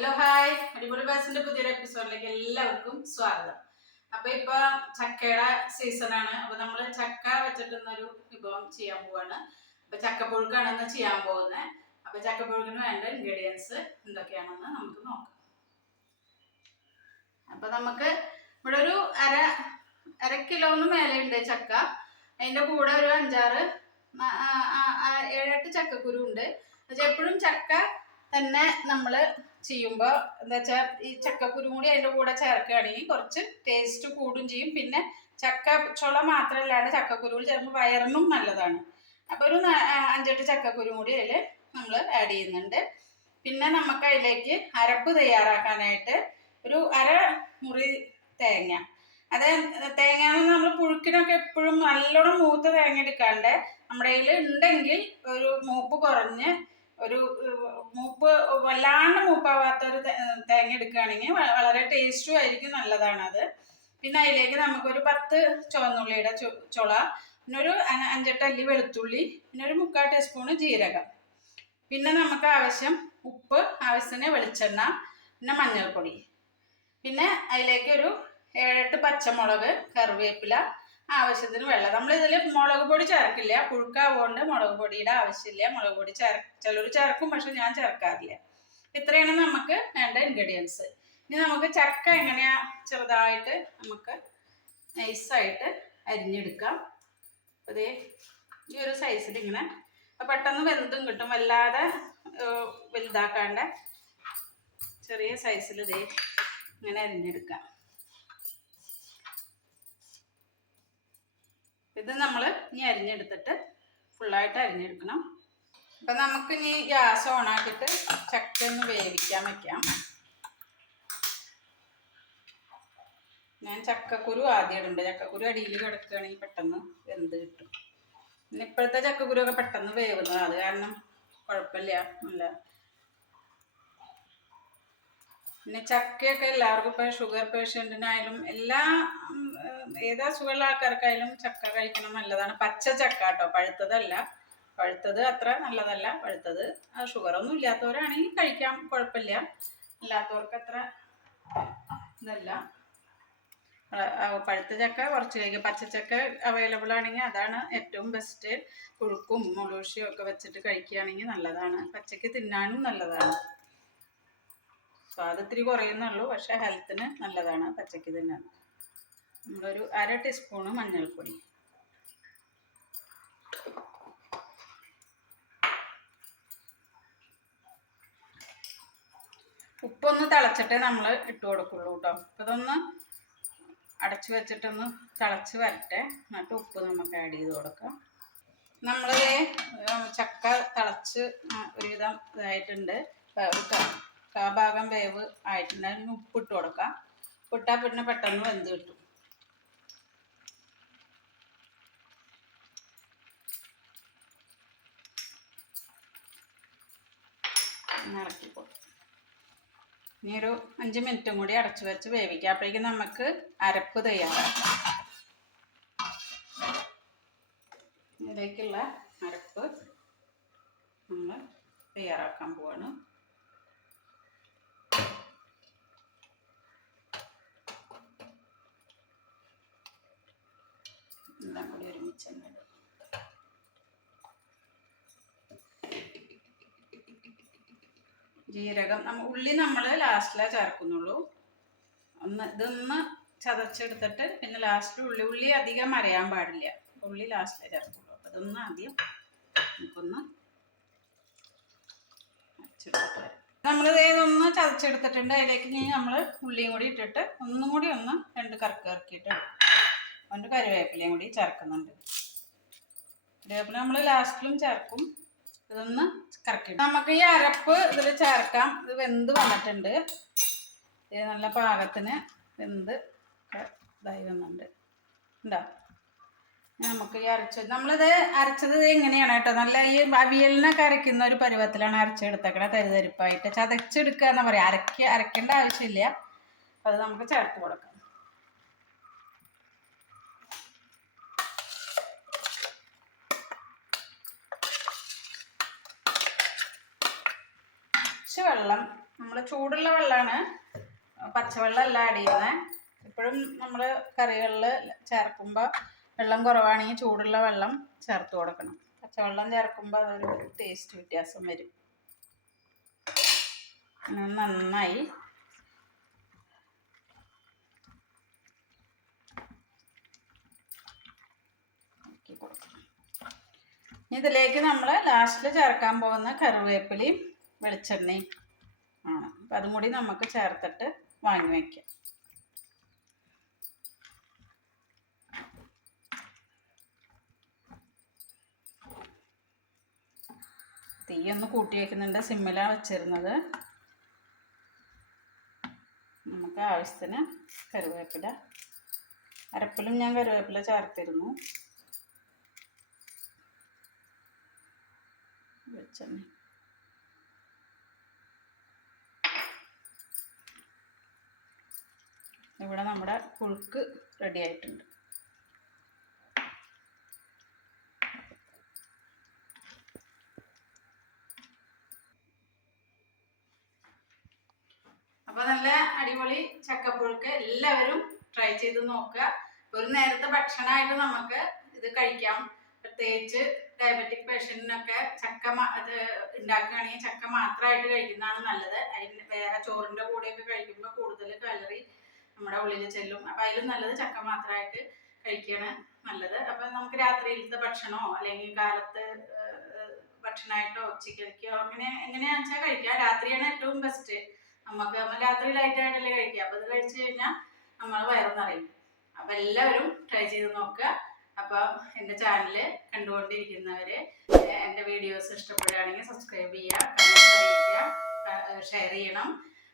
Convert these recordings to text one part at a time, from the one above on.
Hello hi, അടിപൊളി ബാസിന്റെ പുതിയൊരു എപ്പിസോഡിലേക്ക് എല്ലാവർക്കും സ്വാഗതം. അപ്പൊ ഇപ്പൊ ചക്കയുടെ സീസണാണ്. അപ്പൊ നമ്മള് ചക്ക വെച്ചിട്ടുന്നൊരു വിഭവം ചെയ്യാൻ പോവാണ്. അപ്പൊ ചക്കപ്പുഴുക്കാണ് ഇന്ന് ചെയ്യാൻ പോകുന്നത്. അപ്പൊ ചക്കപ്പുഴുക്കിന് വേണ്ട ഇൻഗ്രീഡിയൻസ് എന്തൊക്കെയാണെന്ന് നമുക്ക് നോക്കാം. അപ്പൊ നമുക്ക് ഇവിടെ ഒരു അര കിലോന്ന് മേലെ ഉണ്ട് ചക്ക. അതിന്റെ കൂടെ ഒരു 7-8 ചക്കക്കുരു ഉണ്ട്. എപ്പോഴും ചക്ക തന്നെ നമ്മൾ ചെയ്യുമ്പോൾ എന്താ വെച്ചാൽ ഈ ചക്കക്കുരു കൂടി അതിൻ്റെ കൂടെ ചേർക്കുകയാണെങ്കിൽ കുറച്ച് ടേസ്റ്റ് കൂടും ചെയ്യും. പിന്നെ ചക്ക ചുള മാത്രമല്ലാണ്ട് ചക്കക്കുരുവിൽ ചേർക്കുമ്പോൾ വയറിനും നല്ലതാണ്. അപ്പോൾ ഒരു 5-8 ചക്കക്കുരു കൂടി അതിൽ നമ്മൾ ആഡ് ചെയ്യുന്നുണ്ട്. പിന്നെ നമുക്ക് അതിലേക്ക് അരപ്പ് തയ്യാറാക്കാനായിട്ട് ഒരു മുറി തേങ്ങ. അത് തേങ്ങ നമ്മൾ പുഴുക്കിനൊക്കെ എപ്പോഴും നല്ലോണം മൂത്ത തേങ്ങ എടുക്കാണ്ട് നമ്മുടെ കയ്യിൽ ഉണ്ടെങ്കിൽ ഒരു മൂപ്പ് കുറഞ്ഞ് ഒരു മൂപ്പ് വല്ലാണ്ട് മൂപ്പാവാത്തൊരു തേങ്ങ എടുക്കുകയാണെങ്കിൽ വളരെ ടേസ്റ്റും ആയിരിക്കും, നല്ലതാണ് അത്. പിന്നെ അതിലേക്ക് നമുക്കൊരു 10 ചുവന്നുള്ളിയുടെ ചുള, പിന്നെ ഒരു 5-8 അല്ലി വെളുത്തുള്ളി, പിന്നെ ഒരു 3/4 ടീസ്പൂണ് ജീരകം, പിന്നെ നമുക്ക് ആവശ്യം ഉപ്പ്, ആവശ്യത്തിന് വെളിച്ചെണ്ണ, പിന്നെ മഞ്ഞൾപ്പൊടി, പിന്നെ അതിലേക്ക് ഒരു 7-8 പച്ചമുളക്, കറിവേപ്പില, ആവശ്യത്തിന് വെള്ളം. നമ്മളിതിൽ മുളക് പൊടി ചേർക്കില്ല, പുഴുക്കാവുകൊണ്ട് മുളക് പൊടിയുടെ ആവശ്യമില്ല. മുളക് പൊടി ചിലർ ചേർക്കും, പക്ഷെ ഞാൻ ചേർക്കാറില്ല. ഇത്രയാണ് നമുക്ക് വേണ്ട ഇൻഗ്രീഡിയൻസ്. ഇനി നമുക്ക് ചക്ക എങ്ങനെയാ ചെറുതായിട്ട് നമുക്ക് നൈസായിട്ട് അരിഞ്ഞെടുക്കാം. അതേ ഈ ഒരു സൈസിൽ ഇങ്ങനെ പെട്ടെന്ന് വെന്തും കിട്ടും, വല്ലാതെ വലുതാക്കാണ്ട് ചെറിയ സൈസിൽ ഇതേ ഇങ്ങനെ അരിഞ്ഞെടുക്കാം. ഇത് നമ്മൾ ഇനി അരിഞ്ഞെടുത്തിട്ട് ഫുള്ളായിട്ട് അരിഞ്ഞെടുക്കണം. അപ്പം നമുക്ക് ഇനി ഗ്യാസ് ഓണാക്കിയിട്ട് ചക്ക ഒന്ന് വേവിക്കാൻ വയ്ക്കാം. ഞാൻ ചക്കക്കുരു ആദ്യം ഇടുന്നുണ്ട്. ചക്കക്കുരു അടിയിൽ കിടക്കുകയാണെങ്കിൽ പെട്ടെന്ന് വെന്ത് കിട്ടും. പിന്നെ ഇപ്പോഴത്തെ ചക്കക്കുരു ഒക്കെ പെട്ടെന്ന് വേവുന്നത്, അത് കാരണം കുഴപ്പമില്ല, നല്ല. പിന്നെ ചക്കയൊക്കെ എല്ലാവർക്കും ഇപ്പോൾ ഷുഗർ പേഷ്യൻറ്റിനായാലും ഏതാ സുഖമുള്ള ആൾക്കാർക്കായാലും ചക്ക കഴിക്കണം, നല്ലതാണ്. പച്ച ചക്ക കേട്ടോ, പഴുത്തതല്ല. പഴുത്തത് അത്ര നല്ലതല്ല. പഴുത്തത് ഷുഗറൊന്നും ഇല്ലാത്തവരാണെങ്കിൽ കഴിക്കാം, കുഴപ്പമില്ല. അല്ലാത്തവർക്ക് അത്ര ഇതല്ല. പഴുത്ത ചക്ക കുറച്ച് കഴിക്കുക. പച്ചച്ചക്ക അവൈലബിൾ ആണെങ്കിൽ അതാണ് ഏറ്റവും ബെസ്റ്റ്. പുഴുക്കും മുളകുശിയും ഒക്കെ വെച്ചിട്ട് കഴിക്കുകയാണെങ്കിൽ നല്ലതാണ്. പച്ചക്ക് തിന്നാനും നല്ലതാണ്. സ്വാദ് ഇത്തിരി കുറയുന്നുള്ളൂ, പക്ഷെ ഹെൽത്തിന് നല്ലതാണ് പച്ചക്ക് തിന്നാൻ. നമ്മളൊരു 1/2 ടീസ്പൂണ് മഞ്ഞൾപ്പൊടി, ഉപ്പൊന്ന് തിളച്ചിട്ടേ നമ്മൾ ഇട്ട് കൊടുക്കുള്ളൂ കേട്ടോ. അപ്പോൾ ഇതൊന്ന് അടച്ചു വെച്ചിട്ടൊന്ന് തിളച്ച് വരട്ടെ, എന്നിട്ട് ഉപ്പ് നമുക്ക് ആഡ് ചെയ്ത് കൊടുക്കാം. നമ്മൾ ചക്ക തിളച്ച് ഒരുവിധം ഇതായിട്ടുണ്ട്, ഭാഗം വേവ് ആയിട്ടുണ്ട്. അതിന് ഉപ്പിട്ട് കൊടുക്കാം. ഉപ്പിട്ടാൽ പിന്നെ പെട്ടെന്ന് വെന്ത് കിട്ടും. ഇറക്കി കൊടുക്കും. ഇനി ഒരു 5 മിനിറ്റും കൂടി അടച്ചു വെച്ച് വേവിക്കാം. അപ്പോഴേക്കും നമുക്ക് അരപ്പ് തയ്യാറാക്കാം. ഇതിലേക്കുള്ള അരപ്പ് നമ്മൾ തയ്യാറാക്കാൻ പോവാണ്. എല്ലാം കൂടി ഒരുമിച്ച് തന്നെ ഇടും. ജീരകം ഉള്ളി നമ്മൾ ലാസ്റ്റിലേ ചേർക്കുന്നുള്ളൂ. ഇതൊന്ന് ചതച്ചെടുത്തിട്ട് പിന്നെ ലാസ്റ്റ് ഉള്ളി അധികം അരയാൻ പാടില്ല. ഉള്ളി ലാസ്റ്റിലേ ചേർക്കുള്ളൂ. അപ്പം ഇതൊന്ന് ആദ്യം നമുക്കൊന്ന് അരച്ചെടുത്തിട്ട് വരാം. നമ്മളിതൊന്ന് ചതച്ചെടുത്തിട്ടുണ്ട്. അതിലേക്ക് ഇനി നമ്മൾ ഉള്ളിയും കൂടി ഇട്ടിട്ട് ഒന്നും കൂടി 2 കറക്കിയിട്ട് അതുകൊണ്ട് കറിവേപ്പിലയും കൂടി ചേർക്കുന്നുണ്ട്. കറിവേപ്പില നമ്മൾ ലാസ്റ്റിലും ചേർക്കും. ഇതൊന്ന് കറക്കി നമുക്ക് ഈ അരപ്പ് ഇതിൽ ചേർക്കാം. ഇത് വെന്ത് വന്നിട്ടുണ്ട്, നല്ല പാകത്തിന് വെന്ത് ഇതായി വന്നിട്ടുണ്ട്. ഉണ്ടാ നമുക്ക് ഈ നമ്മളിത് അരച്ചത് എങ്ങനെയാണ് കേട്ടോ, നല്ല ഈ അവിയലിനൊക്കെ അരയ്ക്കുന്ന ഒരു പരുവത്തിലാണ് അരച്ചെടുത്തേക്കണ. തരിതരിപ്പായിട്ട് ചതച്ചെടുക്കുക എന്ന് പറയാം. അരയ്ക്കേണ്ട ആവശ്യമില്ല. അത് നമുക്ക് ചേർത്ത് കൊടുക്കാം. വെള്ളം നമ്മൾ ചൂടുള്ള വെള്ളമാണ്, പച്ചവെള്ളമല്ല ആഡ് ചെയ്യുന്നത്. എപ്പോഴും നമ്മൾ കറികളിൽ ചേർക്കുമ്പോൾ വെള്ളം കുറവാണെങ്കിൽ ചൂടുള്ള വെള്ളം ചേർത്ത് കൊടുക്കണം. പച്ചവെള്ളം ചേർക്കുമ്പോൾ അതൊരു ടേസ്റ്റ് വ്യത്യാസം വരും. നന്നായി ഇതിലേക്ക് നമ്മൾ ലാസ്റ്റിൽ ചേർക്കാൻ പോകുന്ന കറിവേപ്പിലയും വെളിച്ചെണ്ണയും ആണ്. അപ്പം അതും കൂടി നമുക്ക് ചേർത്തിട്ട് വാങ്ങി വയ്ക്കാം. തീയൊന്ന് കൂട്ടി വയ്ക്കുന്നുണ്ട്, സിമ്മിലാണ് വെച്ചിരുന്നത്. നമുക്ക് ആവശ്യത്തിന് കറിവേപ്പില, അരപ്പിലും ഞാൻ കറിവേപ്പില ചേർത്തിരുന്നു. വെളിച്ചെണ്ണ ഇവിടെ നമ്മുടെ പുഴുക്ക് റെഡി ആയിട്ടുണ്ട്. അപ്പോൾ നല്ല അടിപൊളി ചക്കപ്പുഴുക്ക് എല്ലാവരും ട്രൈ ചെയ്ത് നോക്കുക. ഒരു നേരത്തെ ഭക്ഷണമായിട്ട് നമുക്ക് ഇത് കഴിക്കാം. പ്രത്യേകിച്ച് ഡയബറ്റിക് പേഷ്യൻറ്റിനൊക്കെ ചക്ക ഉണ്ടാക്കുകയാണെങ്കിൽ ചക്ക മാത്രമായിട്ട് കഴിക്കുന്നതാണ് നല്ലത്. അതിന് വേറെ ചോറിൻ്റെ കൂടെയൊക്കെ കഴിക്കുമ്പോൾ കൂടുതൽ കലറി നമ്മുടെ ഉള്ളിൽ ചെല്ലും. അപ്പം അതിലും നല്ലത് ചക്ക മാത്രമായിട്ട് കഴിക്കുകയാണ് നല്ലത്. അപ്പം നമുക്ക് രാത്രിയിലത്തെ ഭക്ഷണമോ അല്ലെങ്കിൽ കാലത്ത് ഭക്ഷണമായിട്ടോ ഉച്ചയ്ക്കോ എങ്ങനെയാണെന്ന് വെച്ചാൽ കഴിക്കാം. രാത്രിയാണ് ഏറ്റവും ബെസ്റ്റ്. നമ്മൾ രാത്രി ലൈറ്റായിട്ടല്ലേ കഴിക്കുക. അപ്പോൾ ഇത് കഴിച്ചു കഴിഞ്ഞാൽ നമ്മൾ വയറ് നിറയും. അപ്പം എല്ലാവരും ട്രൈ ചെയ്ത് നോക്കുക. അപ്പോൾ എൻ്റെ ചാനൽ കണ്ടുകൊണ്ടിരിക്കുന്നവർ എൻ്റെ വീഡിയോസ് ഇഷ്ടപ്പെടുകയാണെങ്കിൽ സബ്സ്ക്രൈബ് ചെയ്യുക, കമൻറ്റ് അറിയിക്കുക, ഷെയർ ചെയ്യണം,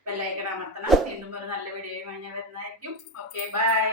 ബെല്ലൈക്കൺ അമർത്തണം. വീണ്ടും ഒരു നല്ല വീഡിയോയുമായി ഞാൻ വരുന്നതായിരിക്കും. Okay, by.